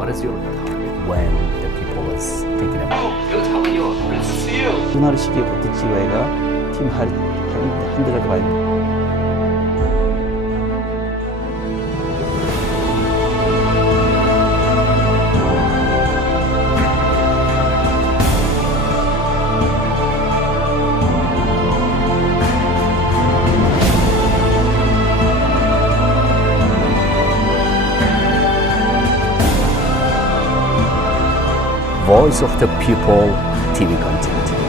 What is your target? when the people was thinking about Good, how are you? Nice to see you. 주나르 시기부터 지와이가 팀 한들을 봐야 Voice of the People TV content.